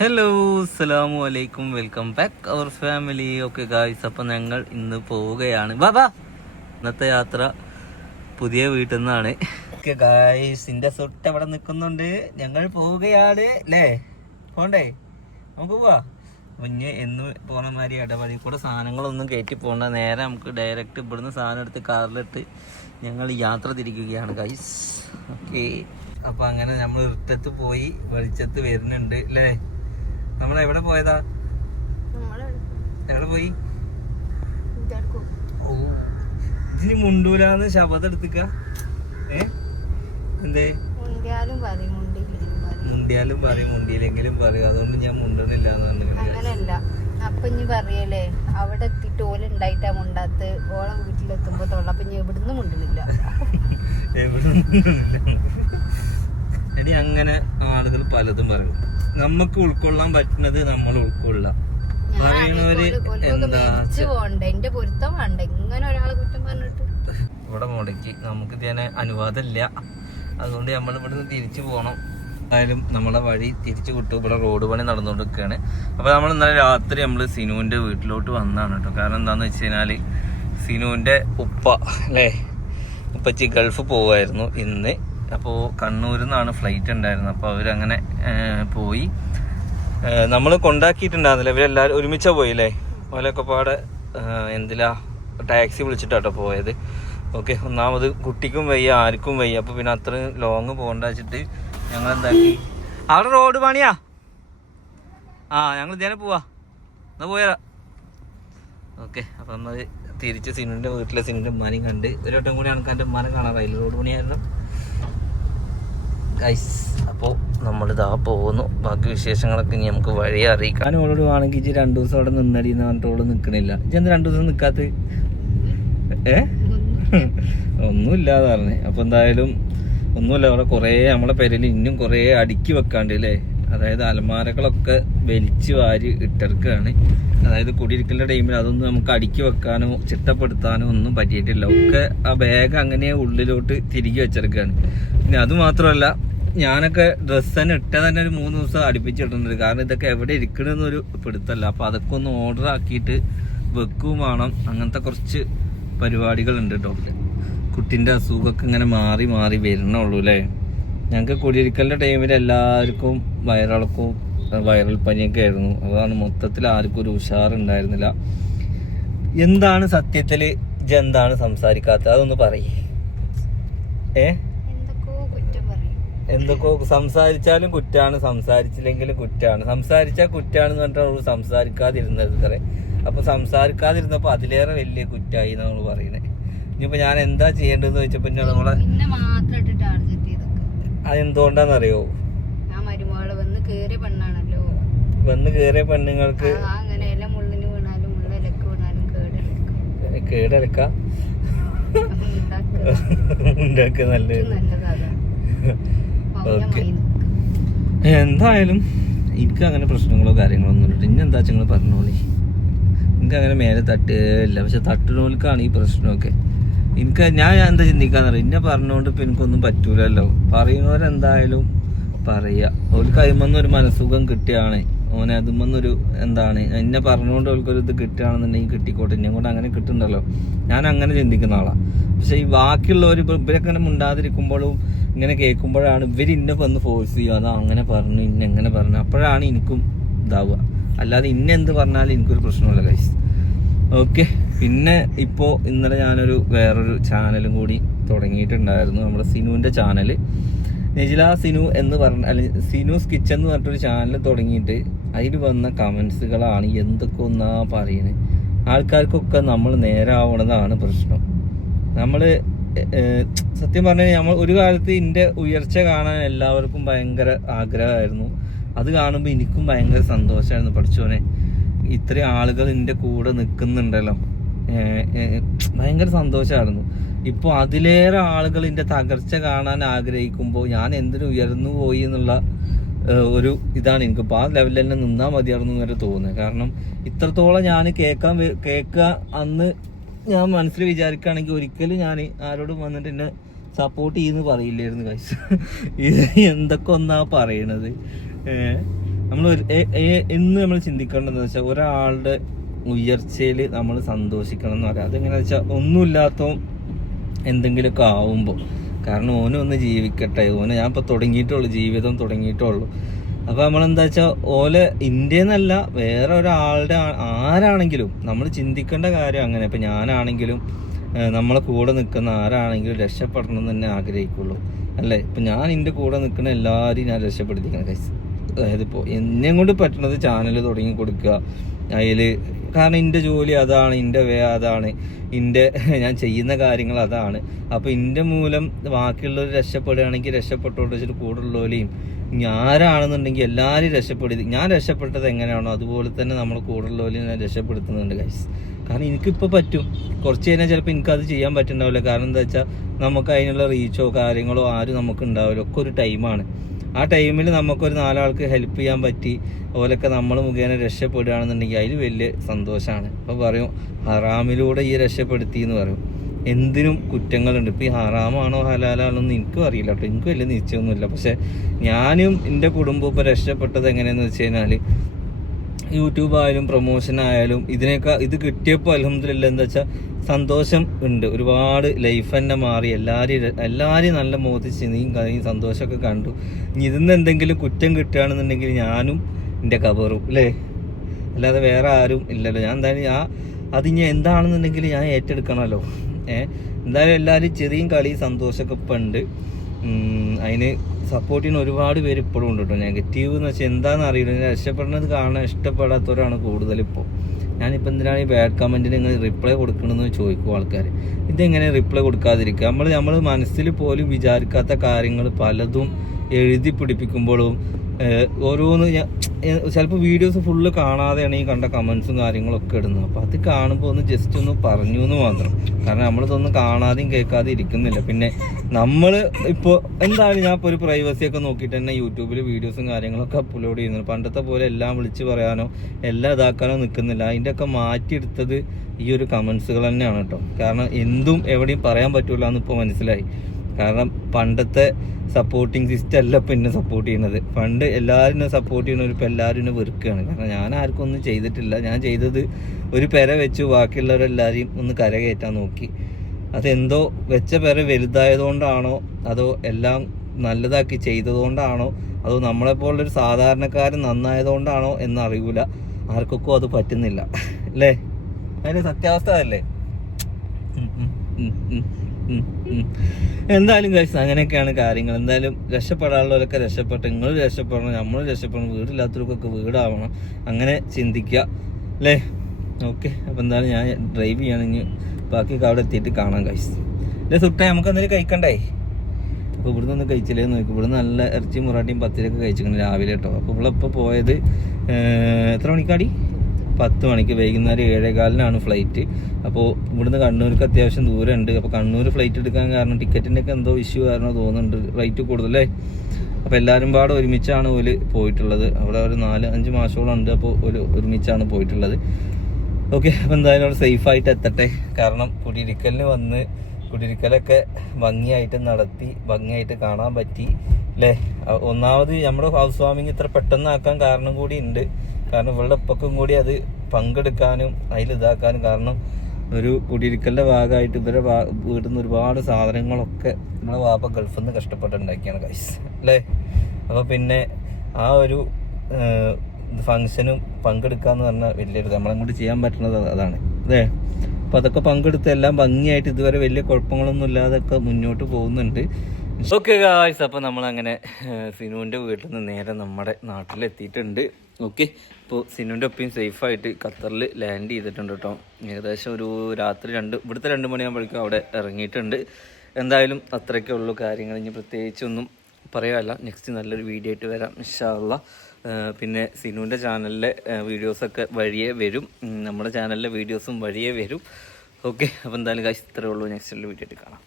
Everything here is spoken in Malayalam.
ഹലോ അസ്സലാമു അലൈക്കും. Welcome back our family okay guys അപ്പം ഞങ്ങൾ ഇന്ന് പോവുകയാണ്. ബാബാ ഇന്നത്തെ യാത്ര പുതിയ വീട്ടിൽ നിന്നാണ്. ഓക്കെ ഗായ്സ് ഇന്റെ സൊട്ട് അവിടെ നിൽക്കുന്നുണ്ട്. ഞങ്ങൾ പോവുകയാണ് അല്ലേ? പോണ്ടേ? നമുക്ക് പോവാ. കുഞ്ഞ് എന്ന് പോണ മാതിരി ഇടവഴി കൂടെ സാധനങ്ങളൊന്നും കയറ്റി പോകണ്ട നേരെ നമുക്ക് ഡയറക്റ്റ് ഇവിടുന്ന് സാധനം എടുത്ത് കാറിലിട്ട് ഞങ്ങൾ യാത്ര തിരിക്കുകയാണ് ഗായ്സ് ഓക്കെ അപ്പം അങ്ങനെ നമ്മൾ ഇട്ടത്ത് പോയി വെളിച്ചത്ത് വരുന്നുണ്ട് അല്ലേ? നമ്മൾ എവിടെ പോയതാ? എവിടെ പോയി? ഓ ഇതിന് മുണ്ടൂലാന്ന് ശബദം എടുത്തുക്ക. ഏ? എന്തേ? മുണ്ടിയാലും പറയും മുണ്ടിയില്ലെങ്കിലും പറയും. അതുകൊണ്ട് ഞാൻ മുണ്ടണില്ല അങ്ങനെയല്ല അപ്പൊ ഇനി പറയല്ലേ അവിടെ എത്തിയിട്ട് ഓല ഉണ്ടായിട്ടാ മുണ്ടാത്ത്. ഓളം വീട്ടിലെത്തുമ്പോ തൊള്ള. അപ്പൊ ഇനി എവിടുന്ന് മുണ്ടണില്ല. എവിടെ എടി അങ്ങനെ ആളുകൾ പലതും പറയും. നമുക്ക് ഉൾക്കൊള്ളാൻ പറ്റുന്നത് നമ്മൾ ഉൾക്കൊള്ളാം പറയുന്നവര് എന്താ മരിച്ചു പോണ്ടേ എന്റെ പൊരുത്തം വേണ്ട. ഇങ്ങനെ ഒരാളെ കുറ്റം പറഞ്ഞിട്ട്. ഇവിടെ മുടക്കി. നമുക്ക് ഇതിനെ അനുവാദമില്ല അതുകൊണ്ട് നമ്മൾ ഇവിടുന്ന് തിരിച്ചു പോകണം എന്തായാലും നമ്മളെ വഴി തിരിച്ചു കിട്ടും ഇവിടെ റോഡ് പണി നടന്നുകൊണ്ടിരിക്കുകയാണ്. അപ്പോൾ നമ്മൾ ഇന്നലെ രാത്രി നമ്മൾ സിനുവിന്റെ വീട്ടിലോട്ട് വന്നതാണ് കേട്ടോ. കാരണം എന്താണെന്ന് വെച്ച് കഴിഞ്ഞാൽ സിനുവിന്റെ ഉപ്പ അല്ലേ? ഉപ്പച്ചി ഗൾഫ് പോവായിരുന്നു ഇന്ന്. അപ്പോൾ കണ്ണൂരിൽ നിന്നാണ് ഫ്ലൈറ്റ് ഉണ്ടായിരുന്നത്. അപ്പോൾ അവരങ്ങനെ പോയി. നമ്മൾ കൊണ്ടാക്കിയിട്ടുണ്ടായിരുന്നില്ല. ഇവരെല്ലാവരും ഒരുമിച്ചാ പോയില്ലേ? ഓലൊക്കെ പാടെ എന്തിലാ ടാക്സി വിളിച്ചിട്ടാട്ടോ പോയത്. ഓക്കെ ഒന്നാമത് കുട്ടിക്കും വയ്യ ആർക്കും വയ്യ. അപ്പോൾ പിന്നെ അത്ര ലോങ് പോകണ്ട വെച്ചിട്ട് ഞങ്ങൾ എന്താക്കി അവിടെ റോഡ് പണിയാ? ആ ഞങ്ങൾ ഇതേനെ പോവാ. എന്നാ പോയാ ഓക്കെ അപ്പം നമ്മൾ തിരിച്ച് സിനുവിന്റെ വീട്ടിലെ സിനുവിന്റെ ഉമ്മാനെയും കണ്ട് ഒരു വട്ടം കൂടി ആൾക്കാരുടെ എന്റെ ഉമ്മാനെ റോഡ് പണിയായിരുന്നു. ഗൈസ് അപ്പോൾ നമ്മളിതാ പോകുന്നു. ബാക്കി വിശേഷങ്ങളൊക്കെ ഇനി നമുക്ക് വഴി അറിയിക്കാം. ഞാൻ ഓളോട് വേണമെങ്കിൽ ഇജ്ജ് രണ്ടു ദിവസം അവിടെ നിന്നടി എന്ന് പറഞ്ഞിട്ട് ഓൾ നിൽക്കണില്ല ഇജ്ജ് എന്താ രണ്ടു ദിവസം നിൽക്കാത്ത ഏ? ഒന്നുമില്ലാതെ പറഞ്ഞേ. അപ്പോൾ എന്തായാലും ഒന്നുമില്ല അവിടെ കുറേ നമ്മളെ പേരിൽ ഇന്നും കുറേ അടുക്കി വെക്കാണ്ട് അല്ലേ അതായത് അലമാരകളൊക്കെ വലിച്ചു വാരി ഇട്ടെടുക്കുകയാണ് അതായത് കുടിയിരിക്കലിന്റെ ടൈമിൽ അതൊന്നും നമുക്ക് അടുക്കി വെക്കാനോ ചിട്ടപ്പെടുത്താനോ ഒന്നും പറ്റിയിട്ടില്ല. ഒക്കെ ആ ബാഗ് അങ്ങനെ ഉള്ളിലോട്ട് തിരികെ വെച്ചെടുക്കുകയാണ് പിന്നെ അത് മാത്രമല്ല ഞാനൊക്കെ ഡ്രസ്സ് തന്നെ ഇട്ട തന്നെ ഒരു മൂന്ന് ദിവസം അടുപ്പിച്ചിട്ടുണ്ട് കാരണം ഇതൊക്കെ എവിടെ ഇരിക്കണമെന്നൊരു പിടുത്തല്ല. അപ്പോൾ അതൊക്കെ ഒന്ന് ഓർഡർ ആക്കിയിട്ട് വെക്കും വേണം. അങ്ങനത്തെ കുറച്ച് പരിപാടികളുണ്ട് കേട്ടോ കുട്ടിന്റെ അസുഖമൊക്കെ ഇങ്ങനെ മാറി മാറി വരണുള്ളൂ അല്ലേ ഞങ്ങൾക്ക് കുടിയിരിക്കലിന്റെ ടൈമിൽ എല്ലാവർക്കും വയറിളക്കവും വൈറൽ പനിയൊക്കെ ആയിരുന്നു. അതാണ് മൊത്തത്തിൽ ആർക്കും ഒരു ഉഷാറുണ്ടായിരുന്നില്ല. എന്താണ് സത്യത്തിൽ ഇജ് എന്താണ് സംസാരിക്കാത്തത്? അതൊന്ന് പറയേ. ഏ എന്തൊക്കെ സംസാരിച്ചാലും കുറ്റാണ് സംസാരിച്ചില്ലെങ്കിലും കുറ്റാണ്. സംസാരിച്ചാൽ കുറ്റാണെന്ന് പറഞ്ഞിട്ട് അവൾ സംസാരിക്കാതിരുന്നത് ഇത്രേ. അപ്പൊ സംസാരിക്കാതിരുന്നപ്പോ അതിലേറെ വലിയ കുറ്റായി നമ്മൾ പറയുന്നത് ഇനിയിപ്പോ ഞാൻ എന്താ ചെയ്യേണ്ടതെന്ന് ചോദിച്ചപ്പോ പിന്നെ നമ്മളെ അതെന്തുകൊണ്ടാന്നറിയോ? വന്ന് കേറിയ പെണ്ണുങ്ങൾക്ക് കേടെടുക്കും കേടലക്ക. ഉണ്ടാക്കുക. നല്ലത്. ഓക്കേ. എന്തായാലും എനിക്ക് അങ്ങനെ പ്രശ്നങ്ങളോ കാര്യങ്ങളോ ഒന്നും ഇല്ല. ഇനി എന്താ നിങ്ങൾ പറഞ്ഞോളി എനിക്ക് അങ്ങനെ മേലെ തട്ടുകയില്ല പക്ഷെ തട്ടുന്നോൽക്കാണ് ഈ പ്രശ്നമൊക്കെ. എനിക്ക് ഞാൻ എന്താ ചിന്തിക്കാന്നറിയാം? ഇന്നെ പറഞ്ഞുകൊണ്ട് ഇപ്പം എനിക്കൊന്നും പറ്റൂലല്ലോ. പറയുന്നവരെന്തായാലും പറയുക ഓൽക്ക് കഴിയുമെന്ന് ഒരു മനസ്സുഖം കിട്ടുകയാണ് ഓനെ അതുമെന്നൊരു എന്താണ്? എന്നെ പറഞ്ഞുകൊണ്ട് ഓൾക്കൊരു ഇത് കിട്ടുകയാണെന്നുണ്ടെങ്കിൽ കിട്ടിക്കോട്ടെ. എന്നെ കൊണ്ട് അങ്ങനെ കിട്ടുന്നുണ്ടല്ലോ. ഞാൻ അങ്ങനെ ചിന്തിക്കുന്ന ആളാണ് പക്ഷെ ഈ ബാക്കിയുള്ളവർ ഇപ്പം ഇവരൊക്കെ ഇങ്ങനെ മുണ്ടാതിരിക്കുമ്പോഴും ഇങ്ങനെ കേൾക്കുമ്പോഴാണ് ഇവർ ഇന്നെ വന്ന് ഫോഴ്സ് ചെയ്യുക. അതോ അങ്ങനെ പറഞ്ഞു ഇന്ന എങ്ങനെ പറഞ്ഞു. അപ്പോഴാണ് എനിക്കും ഇതാവുക. അല്ലാതെ ഇന്ന എന്ത് പറഞ്ഞാലും എനിക്കൊരു പ്രശ്നമില്ല കൈസ് ഓക്കെ പിന്നെ ഇപ്പോൾ ഇന്നലെ ഞാനൊരു വേറൊരു ചാനലും കൂടി തുടങ്ങിയിട്ടുണ്ടായിരുന്നു. നമ്മുടെ സിനുവിന്റെ ചാനൽ നിജില സിനു എന്ന് പറഞ്ഞ അല്ലെങ്കിൽ സിനുസ് കിച്ചൻ എന്ന് പറഞ്ഞിട്ടൊരു ചാനൽ തുടങ്ങിയിട്ട് അതിൽ വന്ന കമൻസുകളാണ് എന്തൊക്കെ ഒന്നാ പറയുന്നത് ആൾക്കാർക്കൊക്കെ നമ്മൾ നേരാവണതാണ് പ്രശ്നം. നമ്മൾ സത്യം പറഞ്ഞാൽ നമ്മൾ ഒരു കാലത്ത് എന്റെ ഉയർച്ച കാണാൻ എല്ലാവർക്കും ഭയങ്കര ആഗ്രഹമായിരുന്നു. അത് കാണുമ്പോൾ എനിക്കും ഭയങ്കര സന്തോഷമായിരുന്നു പഠിച്ചോനെ ഇത്രയും ആളുകൾ എന്റെ കൂടെ നിൽക്കുന്നുണ്ടല്ലോ ഭയങ്കര സന്തോഷമായിരുന്നു ഇപ്പോൾ അതിലേറെ ആളുകൾ എന്റെ തകർച്ച കാണാൻ ആഗ്രഹിക്കുമ്പോൾ ഞാൻ എന്തിനു ഉയർന്നു പോയി എന്നുള്ള ഒരു ഇതാണ് എനിക്ക്. ഇപ്പോൾ ആ ലെവലിൽ തന്നെ നിന്നാൽ മതിയായിരുന്നു വരെ തോന്നുന്നത് കാരണം ഇത്രത്തോളം ഞാൻ കേൾക്കാൻ കേൾക്കുക അന്ന് ഞാൻ മനസ്സിൽ വിചാരിക്കുകയാണെങ്കിൽ ഒരിക്കലും ഞാൻ ആരോടും വന്നിട്ട് എന്നെ സപ്പോർട്ട് ചെയ്യുന്നു പറയില്ലായിരുന്നു കാശ് ഇത് എന്തൊക്കെ ഒന്നാ പറയണത്? നമ്മൾ എന്ന് നമ്മൾ ചിന്തിക്കേണ്ടതെന്ന് വെച്ചാൽ ഒരാളുടെ ഉയർച്ചയിൽ നമ്മൾ സന്തോഷിക്കണം എന്ന് പറയാം. അതെങ്ങനെയാണെന്ന് വെച്ചാൽ ഒന്നുമില്ലാത്തവും എന്തെങ്കിലുമൊക്കെ ആവുമ്പോൾ കാരണം ഓനൊന്ന് ജീവിക്കട്ടെ. ഓന് ഞാൻ ഇപ്പോൾ തുടങ്ങിയിട്ടുള്ളൂ ജീവിതം തുടങ്ങിയിട്ടുള്ളൂ അപ്പോൾ നമ്മളെന്താ വെച്ചാൽ ഓലെ ഇന്ത്യന്നല്ല വേറെ ഒരാളുടെ ആരാണെങ്കിലും നമ്മൾ ചിന്തിക്കേണ്ട കാര്യം അങ്ങനെ. ഇപ്പം ഞാനാണെങ്കിലും നമ്മളെ കൂടെ നിൽക്കുന്ന ആരാണെങ്കിലും രക്ഷപ്പെടണം എന്ന് തന്നെ ആഗ്രഹിക്കുള്ളൂ. അല്ലേ? ഇപ്പം ഞാൻ എന്റെ കൂടെ നിൽക്കുന്ന എല്ലാവരെയും ഞാൻ രക്ഷപ്പെടുത്തിക്കണം കൈസ് അതായത് ഇപ്പോൾ എന്നെ കൊണ്ട് പറ്റുന്നത് ചാനൽ തുടങ്ങി കൊടുക്കുക. അതിൽ കാരണം എന്റെ ജോലി അതാണ് എന്റെ വേ അതാണ് എന്റെ ഞാൻ ചെയ്യുന്ന കാര്യങ്ങൾ അതാണ്. അപ്പോൾ എന്റെ മൂലം ബാക്കിയുള്ളവർ രക്ഷപ്പെടുകയാണെങ്കിൽ രക്ഷപ്പെട്ടോണ്ട് വെച്ചിട്ട് കൂടുള്ളവരെയും ഇനി ആരാണെന്നുണ്ടെങ്കിൽ എല്ലാവരും രക്ഷപ്പെടുത്തി ഞാൻ രക്ഷപ്പെട്ടത് എങ്ങനെയാണോ അതുപോലെ തന്നെ നമ്മൾ കൂടുതലുള്ളവരും ഞാൻ രക്ഷപ്പെടുത്തുന്നുണ്ട് ഗൈസ് കാരണം എനിക്കിപ്പോൾ പറ്റും. കുറച്ച് കഴിഞ്ഞാൽ ചിലപ്പോൾ എനിക്കത് ചെയ്യാൻ പറ്റുന്നുണ്ടാവില്ല. കാരണം എന്താ വെച്ചാൽ നമുക്ക് അതിനുള്ള റീച്ചോ കാര്യങ്ങളോ ആരും നമുക്ക് ഉണ്ടാവില്ല. ഒക്കെ ഒരു ടൈമാണ് ആ ടൈമിൽ നമുക്കൊരു നാലാൾക്ക് ഹെൽപ്പ് ചെയ്യാൻ പറ്റി അതുപോലൊക്കെ നമ്മൾ മുഖേന രക്ഷപ്പെടുകയാണെന്നുണ്ടെങ്കിൽ അതിൽ വലിയ സന്തോഷമാണ് അപ്പോൾ പറയും ഹറാമിലൂടെ ഈ രക്ഷപ്പെടുത്തി എന്ന് പറയും. എന്തിനും കുറ്റങ്ങളുണ്ട്. ഇപ്പോൾ ഈ ഹറാമാണോ ഹലാലാണോ എന്ന് എനിക്കും അറിയില്ല കേട്ടോ. എനിക്ക് വലിയ നിശ്ചയമൊന്നുമില്ല പക്ഷേ ഞാനും എന്റെ കുടുംബം ഇപ്പോൾ രക്ഷപ്പെട്ടത് എങ്ങനെയാണെന്ന് വെച്ച് കഴിഞ്ഞാൽ യൂട്യൂബ് ആയാലും പ്രൊമോഷൻ ആയാലും ഇതിനേക്കാൾ ഇത് കിട്ടിയപ്പോൾ അലഹമില്ല എന്താ വെച്ചാൽ സന്തോഷം ഉണ്ട്. ഒരുപാട് ലൈഫ് തന്നെ മാറി. എല്ലാവരും എല്ലാവരും നല്ല മോദിച്ച് നീയും കഥയും സന്തോഷമൊക്കെ കണ്ടു. ഇനി ഇതിന്ന് എന്തെങ്കിലും കുറ്റം കിട്ടുകയാണെന്നുണ്ടെങ്കിൽ ഞാനും എന്റെ കബറും അല്ലേ? അല്ലാതെ വേറെ ആരും ഇല്ലല്ലോ. ഞാൻ എന്തായാലും ആ അത് ഇനി എന്താണെന്നുണ്ടെങ്കിൽ ഞാൻ ഏറ്റെടുക്കണമല്ലോ. എന്തായാലും എല്ലാവരും ചെറിയും കളി സന്തോഷമൊക്കെ ഇപ്പം ഉണ്ട്. അതിന് സപ്പോർട്ട് ചെയ്യുന്ന ഒരുപാട് പേര് ഇപ്പോഴും ഉണ്ട് കേട്ടോ. നെഗറ്റീവ് എന്ന് വെച്ചാൽ എന്താണെന്ന് അറിയില്ല. രക്ഷപ്പെടുന്നത് കാണാൻ ഇഷ്ടപ്പെടാത്തവരാണ് കൂടുതലിപ്പോൾ ഞാനിപ്പോൾ എന്തിനാണ് ഈ ബാഡ് കമന്റിന് നിങ്ങൾ റിപ്ലൈ കൊടുക്കണമെന്ന് ചോദിക്കും ആൾക്കാർ ഇതെങ്ങനെ റിപ്ലൈ കൊടുക്കാതിരിക്കുക? നമ്മൾ നമ്മൾ മനസ്സിൽ പോലും വിചാരിക്കാത്ത കാര്യങ്ങൾ പലതും എഴുതി പിടിപ്പിക്കുമ്പോഴും ഓരോന്ന് ഞാൻ ചിലപ്പോൾ വീഡിയോസ് ഫുള്ള് കാണാതെയാണ് ഈ കണ്ട കമൻസും കാര്യങ്ങളൊക്കെ ഇടുന്നത്. അപ്പോൾ അത് കാണുമ്പോൾ ഒന്ന് ജസ്റ്റ് ഒന്ന് പറഞ്ഞു എന്ന് മാത്രം. കാരണം നമ്മളിതൊന്നും കാണാതെയും കേൾക്കാതെ ഇരിക്കുന്നില്ല. പിന്നെ നമ്മൾ ഇപ്പോൾ എന്തായാലും ഞാൻ ഇപ്പോൾ ഒരു പ്രൈവസി ഒക്കെ നോക്കിയിട്ട് തന്നെ യൂട്യൂബിൽ വീഡിയോസും കാര്യങ്ങളൊക്കെ അപ്ലോഡ് ചെയ്യുന്നു പണ്ടത്തെ പോലെ എല്ലാം വിളിച്ച് പറയാനോ എല്ലാം ഇതാക്കാനോ നിൽക്കുന്നില്ല അതിന്റെയൊക്കെ മാറ്റിയെടുത്തത് ഈ ഒരു കമൻസുകൾ തന്നെയാണ് കേട്ടോ. കാരണം എന്തും എവിടെയും പറയാൻ പറ്റൂല എന്ന് ഇപ്പോൾ മനസ്സിലായി. കാരണം പണ്ടത്തെ സപ്പോർട്ടിങ് സിസ്റ്റം അല്ല ഇപ്പം എന്നെ സപ്പോർട്ട് ചെയ്യുന്നത്. പണ്ട് എല്ലാവരും സപ്പോർട്ട് ചെയ്യുന്ന ഇപ്പം എല്ലാവരും എന്നെ വെറുക്കുകയാണ്. കാരണം ഞാൻ ആർക്കും ഒന്നും ചെയ്തിട്ടില്ല. ഞാൻ ചെയ്തത് ഒരു പെര വെച്ചു ബാക്കിയുള്ളവരെല്ലാവരെയും ഒന്ന് കരകയറ്റാൻ നോക്കി. അതെന്തോ വെച്ച പെര വലുതായതുകൊണ്ടാണോ? അതോ എല്ലാം നല്ലതാക്കി ചെയ്തതുകൊണ്ടാണോ? അതോ നമ്മളെപ്പോലുള്ളൊരു സാധാരണക്കാരൻ നന്നായതുകൊണ്ടാണോ എന്നറിയൂല. ആർക്കൊക്കെ അത് പറ്റുന്നില്ല. അല്ലേ? അതിന്റെ സത്യാവസ്ഥ അതല്ലേ. എന്തായാലും കഴിച്ചു അങ്ങനെയൊക്കെയാണ് കാര്യങ്ങൾ. എന്തായാലും രക്ഷപ്പെടാനുള്ളവരൊക്കെ രക്ഷപ്പെട്ട് നിങ്ങൾ രക്ഷപ്പെടണം നമ്മൾ രക്ഷപ്പെടണം വീടില്ലാത്തവർക്കൊക്കെ വീടാവണം. അങ്ങനെ ചിന്തിക്കുക അല്ലേ? ഓക്കെ അപ്പം എന്തായാലും ഞാൻ ഡ്രൈവ് ചെയ്യണമെങ്കിൽ ബാക്കിയൊക്കെ അവിടെ എത്തിയിട്ട് കാണാൻ കഴിച്ചു അല്ലേ സുട്ട നമുക്ക് എന്തെങ്കിലും കഴിക്കണ്ടേ? അപ്പോൾ ഇവിടുന്ന് ഒന്ന് കഴിച്ചില്ലേ നോക്കി. ഇവിടുന്ന് നല്ല ഇറച്ചി മുറാട്ടിയും പത്തിരൊക്കെ കഴിച്ചിട്ടുണ്ട് രാവിലെ കേട്ടോ. അപ്പോൾ ഇവിടെ ഇപ്പോൾ പോയത് എത്ര മണിക്കാടി? പത്ത് മണിക്ക് വൈകുന്നേരം ഏഴേകാലിനാണ് ഫ്ലൈറ്റ് അപ്പോൾ ഇവിടുന്ന് കണ്ണൂർക്ക് അത്യാവശ്യം ദൂരം ഉണ്ട് അപ്പോൾ കണ്ണൂർ ഫ്ലൈറ്റ് എടുക്കാൻ കാരണം ടിക്കറ്റിന്റെ ഒക്കെ എന്തോ ഇഷ്യൂ കാരണം തോന്നുന്നുണ്ട്. റേറ്റ് കൂടുതലേ അപ്പോൾ എല്ലാവരും പാടെ ഒരുമിച്ചാണ് ഓൽ പോയിട്ടുള്ളത്. അവിടെ ഒരു നാല് അഞ്ച് മാസത്തോളം ഉണ്ട്. അപ്പോൾ ഒരു ഒരുമിച്ചാണ് പോയിട്ടുള്ളത്. ഓക്കെ അപ്പോൾ എന്തായാലും അവിടെ സേഫായിട്ട് എത്തട്ടെ. കാരണം കുടിയിരിക്കലിന് വന്ന് കുടിയിരിക്കലൊക്കെ ഭംഗിയായിട്ട് നടത്തി ഭംഗിയായിട്ട് കാണാൻ പറ്റി. അല്ലേ ഒന്നാമത് നമ്മുടെ ഹൗസ് വാമിങ് ഇത്ര പെട്ടെന്ന് ആക്കാൻ കാരണം കൂടി ഉണ്ട് കാരണം ഇവളുടെ ഒപ്പക്കും കൂടി അത് പങ്കെടുക്കാനും അതിൽ ഇതാക്കാനും കാരണം ഒരു കുടിയിരിക്കലിന്റെ ഭാഗമായിട്ട് ഇവരെ വീട്ടിൽ നിന്ന് ഒരുപാട് സാധനങ്ങളൊക്കെ നമ്മുടെ വാപ്പ ഗൾഫിൽ നിന്ന് കഷ്ടപ്പെട്ടുണ്ടാക്കിയാണ് കൈസ് അല്ലേ അപ്പോൾ പിന്നെ ആ ഒരു ഫങ്ഷനും പങ്കെടുക്കാന്ന് പറഞ്ഞാൽ വലിയൊരു നമ്മളെ കൊണ്ട് ചെയ്യാൻ പറ്റുന്നത് അതാണ്. അതെ അപ്പൊ അതൊക്കെ പങ്കെടുത്ത് എല്ലാം ഭംഗിയായിട്ട് ഇതുവരെ വലിയ കുഴപ്പങ്ങളൊന്നും ഇല്ലാതൊക്കെ മുന്നോട്ട് പോകുന്നുണ്ട്. ഓക്കെ ഗായ്സ് അപ്പോൾ നമ്മൾ അങ്ങനെ സിനുവിന്റെ വീട്ടിൽ നിന്ന് നേരെ നമ്മുടെ നാട്ടിലെത്തിയിട്ടുണ്ട്. ഓക്കെ ഇപ്പോൾ സിനുവിന്റെ ഒപ്പം സേഫായിട്ട് ഖത്തറിൽ ലാൻഡ് ചെയ്തിട്ടുണ്ട് കേട്ടോ ഏകദേശം ഒരു രാത്രി രണ്ട് ഇവിടുത്തെ രണ്ട് മണിയാകുമ്പോഴേക്കും അവിടെ ഇറങ്ങിയിട്ടുണ്ട്. എന്തായാലും അത്രയൊക്കെ ഉള്ളൂ കാര്യങ്ങൾ. ഇനി പ്രത്യേകിച്ചൊന്നും പറയാമല്ല നെക്സ്റ്റ് നല്ലൊരു വീഡിയോ ആയിട്ട് വരാം ഇൻഷാല്ല പിന്നെ സിനുവിന്റെ ചാനലിലെ വീഡിയോസൊക്കെ വഴിയേ വരും. നമ്മുടെ ചാനലിലെ വീഡിയോസും വഴിയേ വരും. ഓക്കെ അപ്പോൾ എന്തായാലും കാശ് ഇത്രയേ ഉള്ളൂ. നെക്സ്റ്റ് വീഡിയോ ആയിട്ട് കാണാം.